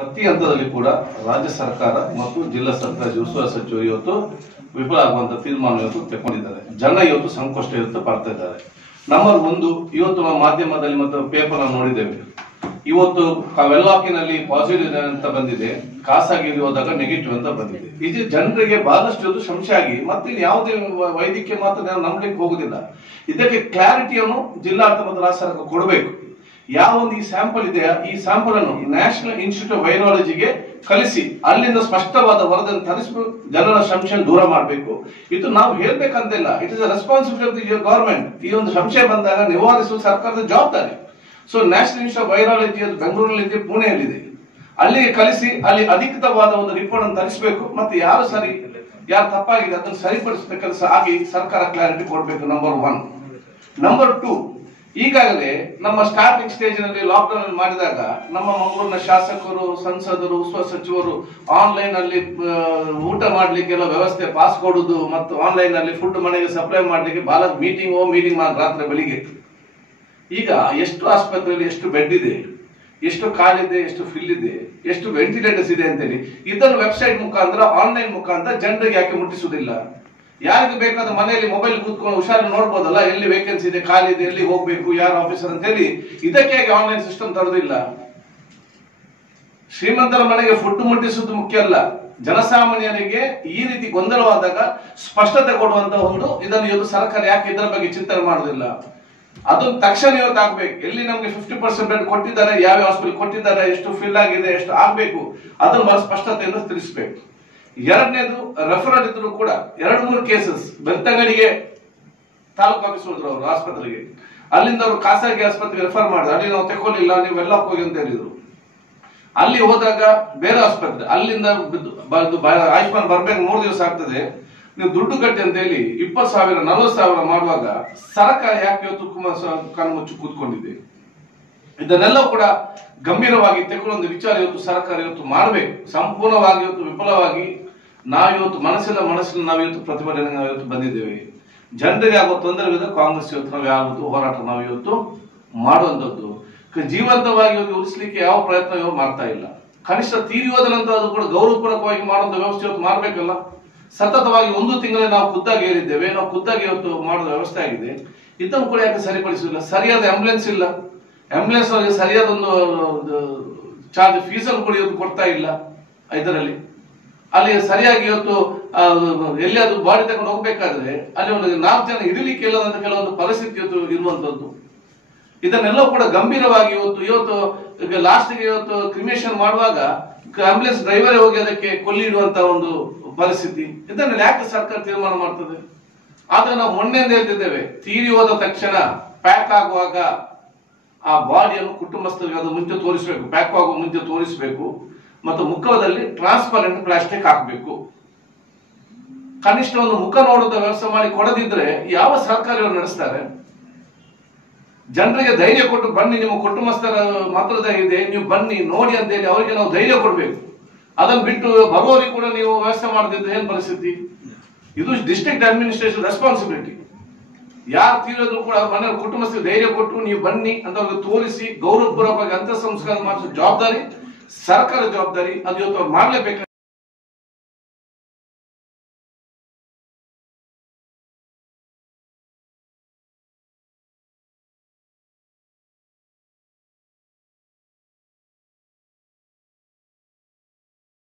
ಪ್ರತಿ ಹಂತದಲ್ಲಿ ಕೂಡ ರಾಜ್ಯ ಸರ್ಕಾರ ಮತ್ತು ಜಿಲ್ಲಾ ಸರ್ಕಾರ ಉಸ್ತುವಾರಿ ಸಚಿವರು ಇವತ್ತು ವಿಫಲ ಆಗುವಂತ ತೀರ್ಮಾನ ಇವತ್ತು ತಗೊಂಡಿದ್ದಾರೆ. ಜನ ಇವತ್ತು ಸಂಕಷ್ಟ ಇವತ್ತು ಬರ್ತಾ ಇದ್ದಾರೆ. ನಂಬರ್ ಒಂದು, ಇವತ್ತು ನಾವು ಮಾಧ್ಯಮದಲ್ಲಿ ಮತ್ತು ಪೇಪರ್ ನೋಡಿದ್ದೇವೆ. ಇವತ್ತು ವೆಲ್ಲಾಕಿನಲ್ಲಿ ಪಾಸಿಟಿವ್ ಅಂತ ಬಂದಿದೆ, ಖಾಸಗಿಯಲ್ಲಿ ಹೋದಾಗ ನೆಗೆಟಿವ್ ಅಂತ ಬಂದಿದೆ. ಇದು ಜನರಿಗೆ ಬಹಳಷ್ಟು ಇವತ್ತು ಸಂಶಯ ಆಗಿ ಮತ್ತೆ ಯಾವುದೇ ವೈದ್ಯಕೀಯ ಮಾತ್ರ ನಂಬಲಿಕ್ಕೆ ಹೋಗುದಿಲ್ಲ. ಇದಕ್ಕೆ ಕ್ಲಾರಿಟಿಯನ್ನು ಜಿಲ್ಲಾಡಳಿತ ಮತ್ತು ರಾಜ್ಯ ಸರ್ಕಾರ ಕೊಡಬೇಕು. ಯಾವ ಒಂದು ಈ ಸ್ಯಾಂಪಲ್ ಇದೆಯಾ, ಈ ಸ್ಯಾಂಪಲ್ ಅನ್ನು ನ್ಯಾಷನಲ್ ಇನ್ಸ್ಟಿಟ್ಯೂಟ್ ಆಫ್ ವೈರಾಲಜಿಗೆ ಕಳಿಸಿ ಅಲ್ಲಿಂದ ಸ್ಪಷ್ಟವಾದ ವರದಿಯನ್ನು ತರಿಸಬೇಕು, ಜನರ ಸಂಶಯ ದೂರ ಮಾಡಬೇಕು. ಇದು ನಾವು ಹೇಳ್ಬೇಕಂತಿಲ್ಲ, it is responsibility of the government. ಈ ಒಂದು ಸಂಶಯ ಬಂದಾಗ ನಿವಾರಿಸುವ ಸರ್ಕಾರದ ಜವಾಬ್ದಾರಿ. So national institute of virology ಅದು ಬೆಂಗಳೂರಿನಲ್ಲಿದೆ, ಪುಣೆಯಲ್ಲಿದೆ, ಅಲ್ಲಿಗೆ ಕಳಿಸಿ ಅಲ್ಲಿ ಅಧಿಕೃತವಾದ ಒಂದು ರಿಪೋರ್ಟ್ ಅನ್ನು ತರಿಸಬೇಕು. ಮತ್ತೆ ಯಾರು ಸರಿ ಯಾರು ತಪ್ಪಾಗಿದೆ ಅದನ್ನು ಸರಿಪಡಿಸಿದ ಕೆಲಸ ಆಗಿ ಸರ್ಕಾರ ಕ್ಲಾರಿಟಿ ಕೊಡಬೇಕು. Number one. ನಂಬರ್ ಟೂ, ಈಗಾಗಲೇ ನಮ್ಮ ಸ್ಟಾರ್ಟಿಂಗ್ ಸ್ಟೇಜ್ ನಲ್ಲಿ ಲಾಕ್ಡೌನ್ ಅಲ್ಲಿ ಮಾಡಿದಾಗ ನಮ್ಮ ಮಂಗಳೂರಿನ ಶಾಸಕರು, ಸಂಸದರು, ಸಚಿವರು ಆನ್ಲೈನ್ ಅಲ್ಲಿ ಊಟ ಮಾಡ್ಲಿಕ್ಕೆಲ್ಲ ವ್ಯವಸ್ಥೆ, ಪಾಸ್ ಕೊಡುದು ಮತ್ತು ಆನ್ಲೈನ್ ಅಲ್ಲಿ ಫುಡ್ ಮನೆಗೆ ಸಪ್ಲೈ ಮಾಡ್ಲಿಕ್ಕೆ ಬಹಳ ಮೀಟಿಂಗ್ ಮಾಡಿ ರಾತ್ರಿ ಬೆಳಿಗ್ಗೆ. ಈಗ ಎಷ್ಟು ಆಸ್ಪತ್ರೆಯಲ್ಲಿ ಎಷ್ಟು ಬೆಡ್ ಇದೆ, ಎಷ್ಟು ಕಾಲಿದೆ, ಎಷ್ಟು ಫಿಲ್ ಇದೆ, ಎಷ್ಟು ವೆಂಟಿಲೇಟರ್ಸ್ ಇದೆ ಅಂತೇಳಿ ಇದನ್ನು ವೆಬ್ಸೈಟ್ ಮುಖಾಂತರ, ಆನ್ಲೈನ್ ಮುಖಾಂತರ ಜನರಿಗೆ ಯಾಕೆ ಮುಟ್ಟಿಸುವುದಿಲ್ಲ? ಯಾರಿಗೆ ಬೇಕಾದ ಮನೆಯಲ್ಲಿ ಮೊಬೈಲ್ ಕೂತ್ಕೊಂಡು ಹುಷಾರು ನೋಡ್ಬೋದಲ್ಲ, ಎಲ್ಲಿ ವೇಕೆನ್ಸಿ ಇದೆ, ಖಾಲಿ ಇದೆ, ಎಲ್ಲಿ ಹೋಗ್ಬೇಕು, ಯಾರು ಆಫೀಸರ್ ಅಂತ ಹೇಳಿ. ಇದಕ್ಕೆ ಆನ್ಲೈನ್ ಸಿಸ್ಟಮ್ ತರೋದಿಲ್ಲ. ಶ್ರೀಮಂತರ ಮನೆಗೆ ಫುಡ್ ಮುಟ್ಟಿಸುವುದು ಮುಖ್ಯ ಅಲ್ಲ, ಜನಸಾಮಾನ್ಯರಿಗೆ ಈ ರೀತಿ ಗೊಂದಲವಾದಾಗ ಸ್ಪಷ್ಟತೆ ಕೊಡುವಂತ ಒಂದು ಇದನ್ನು ಇವತ್ತು ಸರ್ಕಾರ ಯಾಕೆ ಇದರ ಬಗ್ಗೆ ಚಿಂತನೆ ಮಾಡೋದಿಲ್ಲ? ಅದನ್ನು ತಕ್ಷಣ ಇವತ್ತು ಆಗ್ಬೇಕು. ಎಲ್ಲಿ ನಮ್ಗೆ 50% ಬೆಡ್ ಕೊಟ್ಟಿದ್ದಾರೆ, ಯಾವ ಹಾಸ್ಪಿಟಲ್ ಕೊಟ್ಟಿದ್ದಾರೆ, ಎಷ್ಟು ಫಿಲ್ ಆಗಿದೆ, ಎಷ್ಟು ಆಗ್ಬೇಕು, ಅದನ್ನು ಬಹಳ ಸ್ಪಷ್ಟತೆಯನ್ನು ತಿಳಿಸಬೇಕು. ಎರಡನೇದು, ರೆಫರಲ್ ಇದ್ರು ಕೂಡ 2-3 ಕೇಸಸ್ ಬೆಳ್ತಂಗಡಿಗೆ ತಾಲೂಕು ಆಫೀಸ್ ಹೋದ್ರು ಅವರು ಆಸ್ಪತ್ರೆಗೆ, ಅಲ್ಲಿಂದ ಅವರು ಖಾಸಗಿ ಆಸ್ಪತ್ರೆಗೆ ರೆಫರ್ ಮಾಡಿದ್ರು. ಅಲ್ಲಿ ನಾವು ತಗೊಳ್ಳಿಲ್ಲ, ನೀವು ಎಲ್ಲ ಹೋಗಿ ಅಂತ ಹೇಳಿದ್ರು. ಅಲ್ಲಿ ಹೋದಾಗ ಬೇರೆ ಆಸ್ಪತ್ರೆ, ಅಲ್ಲಿಂದ ಆಯುಷ್ಮಾನ್ ಬರ್ಬೇಕು 3 ದಿವಸ ಆಗ್ತದೆ, ನೀವು ದುಡ್ಡು ಕಟ್ಟಿ ಅಂತ ಹೇಳಿ 20,000 40,000 ಮಾಡುವಾಗ ಸರ್ಕಾರ ಯಾಕೆ ಇವತ್ತು ಕಣ್ಣು ಮುಚ್ಚಿ ಕೂತ್ಕೊಂಡಿದೆ? ಇದನ್ನೆಲ್ಲ ಕೂಡ ಗಂಭೀರವಾಗಿ ತೆಗೆದುಕೊಂಡು ವಿಚಾರ ಇವತ್ತು ಸರ್ಕಾರ ಇವತ್ತು ಮಾಡಬೇಕು. ಸಂಪೂರ್ಣವಾಗಿ ಇವತ್ತು ವಿಫಲವಾಗಿ ನಾವಿವತ್ತು ಮನಸ್ಸಿನ ನಾವಿವತ್ತು ಪ್ರತಿಭಟನೆ ಇವತ್ತು ಬಂದಿದ್ದೇವೆ. ಜನರಿಗೆ ಆಗುವ ತೊಂದರೆ ಕಾಂಗ್ರೆಸ್ ಇವತ್ತು ನಾವು ಯಾವುದು ಹೋರಾಟ ನಾವು ಇವತ್ತು ಮಾಡುವಂತದ್ದು. ಜೀವಂತವಾಗಿ ಉಳಿಸ್ಲಿಕ್ಕೆ ಯಾವ ಪ್ರಯತ್ನ ಇವರು ಮಾಡ್ತಾ ಇಲ್ಲ. ಕನಿಷ್ಠ ತೀರಿ ಹೋದ ನಂತರ ಅದು ಕೂಡ ಗೌರವಪೂರ್ವಕವಾಗಿ ಮಾಡುವಂತ ವ್ಯವಸ್ಥೆ ಇವತ್ತು ಮಾಡ್ಬೇಕಲ್ಲ. ಸತತವಾಗಿ 1 ತಿಂಗಳಲ್ಲಿ ನಾವು ಖುದ್ದಾಗಿ ಏರಿದ್ದೇವೆ, ನಾವು ಖುದ್ದಾಗಿ ಇವತ್ತು ಮಾಡುವ ವ್ಯವಸ್ಥೆ ಆಗಿದೆ. ಇದನ್ನು ಕೂಡ ಯಾಕೆ ಸರಿಪಡಿಸಿಲ್ಲ? ಸರಿಯಾದ ಆಂಬ್ಯುಲೆನ್ಸ್ ಇಲ್ಲ, ಆಂಬ್ಯುಲೆನ್ಸ್ ಅವರಿಗೆ ಸರಿಯಾದ ಒಂದು ಚಾರ್ಜ್ ಫೀಸ್ ಅನ್ನು ಕೂಡ ಇವತ್ತು ಕೊಡ್ತಾ ಇಲ್ಲ. ಇದರಲ್ಲಿ ಅಲ್ಲಿ ಸರಿಯಾಗಿ ಇವತ್ತು ಎಲ್ಲಿ ಅದು ಬಾಡಿ ತಗೊಂಡು ಹೋಗ್ಬೇಕಾದ್ರೆ ಅಲ್ಲಿ ಒಂದು 4 ಜನ ಹಿಡಿಲಿಕ್ಕೆ ಇಲ್ಲದಂತ ಕೆಲವೊಂದು ಪರಿಸ್ಥಿತಿ ಇವತ್ತು ಇರುವಂತದ್ದು. ಇದನ್ನೆಲ್ಲ ಕೂಡ ಗಂಭೀರವಾಗಿ ಇವತ್ತು ಲಾಸ್ಟ್ಗೆ ಇವತ್ತು ಕ್ರಿಮೇಷನ್ ಮಾಡುವಾಗ ಆಂಬ್ಯುಲೆನ್ಸ್ ಡ್ರೈವರೇ ಹೋಗಿ ಅದಕ್ಕೆ ಕೊಲ್ಲಿಡುವಂತ ಒಂದು ಪರಿಸ್ಥಿತಿ. ಇದನ್ನೆಲ್ಲ ಯಾಕೆ ಸರ್ಕಾರ ತೀರ್ಮಾನ ಮಾಡ್ತದೆ? ಆದ್ರೆ ನಾವು ಮೊನ್ನೆಯಿಂದ ಹೇಳ್ತಿದ್ದೇವೆ, ತೀರಿ ಹೋದ ತಕ್ಷಣ ಪ್ಯಾಕ್ ಆಗುವಾಗ ಆ ಬಾಡಿಯನ್ನು ಕುಟುಂಬಸ್ಥರಿಗೆ ಅದು ಮುಂಚೆ ತೋರಿಸಬೇಕು, ಪ್ಯಾಕ್ ಆಗುವ ಮುಂಚೆ ತೋರಿಸಬೇಕು, ಮತ್ತು ಮುಖದಲ್ಲಿ ಟ್ರಾನ್ಸ್ಪರೆಂಟ್ ಪ್ಲಾಸ್ಟಿಕ್ ಹಾಕಬೇಕು. ಕನಿಷ್ಠ ಒಂದು ಮುಖ ನೋಡದ ವ್ಯವಸ್ಥೆ ಮಾಡಿ ಕೊಡದಿದ್ರೆ ಯಾವ ಸರ್ಕಾರ ಇವರು ನಡೆಸ್ತಾರೆ? ಜನರಿಗೆ ಧೈರ್ಯ ಕೊಟ್ಟು ಬನ್ನಿ, ನಿಮ್ಮ ಕುಟುಂಬಸ್ಥರ ಮಾತ್ರದ ಇದೆ, ನೀವು ಬನ್ನಿ ನೋಡಿ ಅಂತ ಹೇಳಿ ಅವರಿಗೆ ನಾವು ಧೈರ್ಯ ಕೊಡಬೇಕು. ಅದನ್ನು ಬಿಟ್ಟು ಬರುವವರಿಗೆ ಕೂಡ ನೀವು ವ್ಯವಸ್ಥೆ ಮಾಡದಿದ್ರೆ ಏನ್ ಪರಿಸ್ಥಿತಿ? ಇದು ಡಿಸ್ಟ್ರಿಕ್ಟ್ ಅಡ್ಮಿನಿಸ್ಟ್ರೇಷನ್ ರೆಸ್ಪಾನ್ಸಿಬಿಲಿಟಿ. ಯಾರು ತೀರೋದ್ರು ಕೂಡ ಮನೆ ಕುಟುಂಬಸ್ಥರಿಗೆ ಧೈರ್ಯ ಕೊಟ್ಟು ನೀವು ಬನ್ನಿ ಅಂತ ಅವ್ರಿಗೆ ತೋರಿಸಿ ಗೌರವಪೂರ್ವಕವಾಗಿ ಅಂತ್ಯ ಸಂಸ್ಕಾರ ಮಾಡಿಸೋ ಜವಾಬ್ದಾರಿ ಸರ್ಕಾರ ಜವಾಬ್ದಾರಿ. ಅದು ಇವತ್ತು ಅವ್ರು ಮಾಡ್ಲೇಬೇಕು.